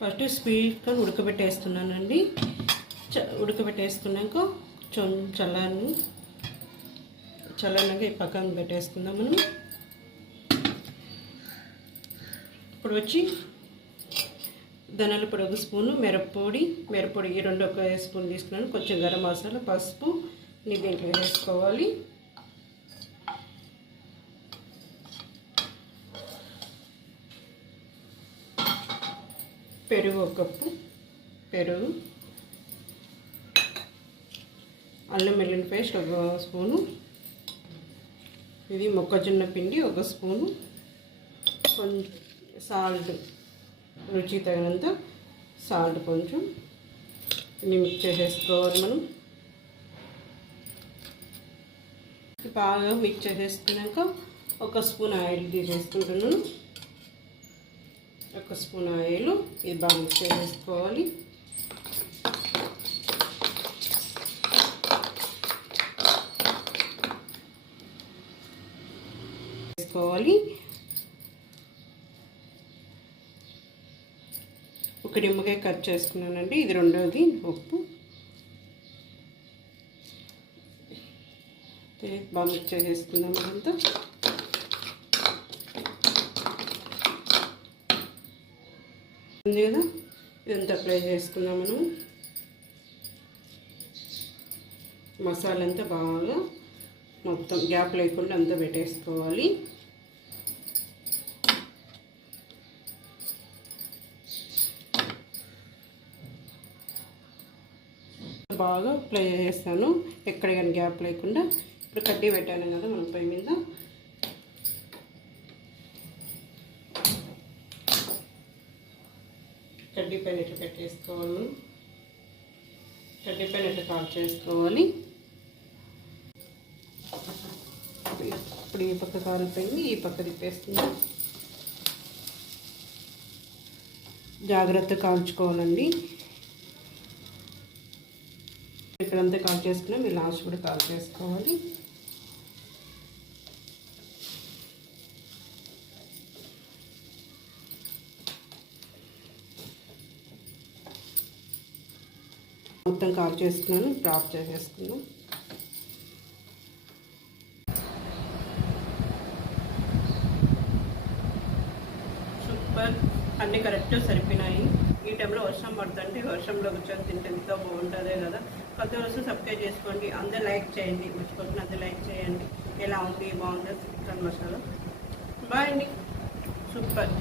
First స్పీడ్గా ఉడకబెట్టేస్తున్నానండి. ఉడకబెట్టేసుకున్నాక కొంచెం చల్లారినాక ఈ పక్కన పెట్టేసుకుందాం మనం. ఇప్పుడు వచ్చి ధనియాల పొడి 1 స్పూను, మిరప్పొడి ఈ 2 1 స్పూన్ తీసుకున్నాను. కొంచెం గరం మసాలా, పసుపు దీంట్లో వేసుకోవాలి. పెరుగు 1 కప్పు, పెరుగు, అల్లం వెల్లుల్లి పేస్ట్ 1 స్పూను, ఇది మొక్కజొన్న పిండి 1 స్పూను, కొంచెం సాల్ట్ రుచి తగినంత సాల్ట్ కొంచెం మిక్స్ చేసేసుకోవాలి. మనం బాగా మిక్స్ చేసేసుకున్నాక 1 స్పూన్ ఆయిల్ తీసేసుకుంటున్నాను. 1 స్పూన్ ఆయిల్ ఇది బాగా మిక్స్ చేసేసుకోవాలి. వేసుకోవాలి. 1 నిమ్మకాయ కట్ చేసుకున్నానండి. ఇది 2వది ఉప్పు. బాగా మిక్స్ చేసేసుకుందాం. ఇదంతా ఉంది కదా, ఇదంతా అప్లై చేసుకుందాం మనం. మసాలా అంతా బాగా మొత్తం గ్యాప్ లేకుండా అంతా పెట్టేసుకోవాలి. బాగా అప్లై చేస్తాను, ఎక్కడ కానీ గ్యాప్ లేకుండా. ఇప్పుడు కడ్డీ పెట్టాను కదా మనం పొయ్యి మీద, కడ్డీ పైన ఇట్లా పెట్టేసుకోవాలి. కడ్డీ పైన ఇట్లా కాల్ చేసుకోవాలి. ఇప్పుడు ఈ పక్క కాలిపోయింది, ఈ పక్క తిప్పేస్తుంది. జాగ్రత్తగా కాల్చుకోవాలండి. ఇక్కడంతా కాల్ చేసుకున్నా మీరు లాస్ట్ కూడా కాల్ చేసుకోవాలి. మొత్తం కాల్ చేసుకున్నాను. ఇప్పుడు ఆఫ్ చేసేసుకుందాం. సూపర్, అన్నీ కరెక్ట్గా సరిపోయినాయి. ఈ టైంలో వర్షం పడుతుంటే వర్షంలో కూర్చొని తింటే ఎంతో బాగుంటుందే కదా. కొత్త రోజు సబ్స్క్రైబ్ చేసుకోండి, అందరూ లైక్ చేయండి, మర్చిపోకుండా అందరూ లైక్ చేయండి. ఎలా ఉంది, బాగుంటుంది చికెన్ మసాలా. బాయ్ అండి. సూపర్.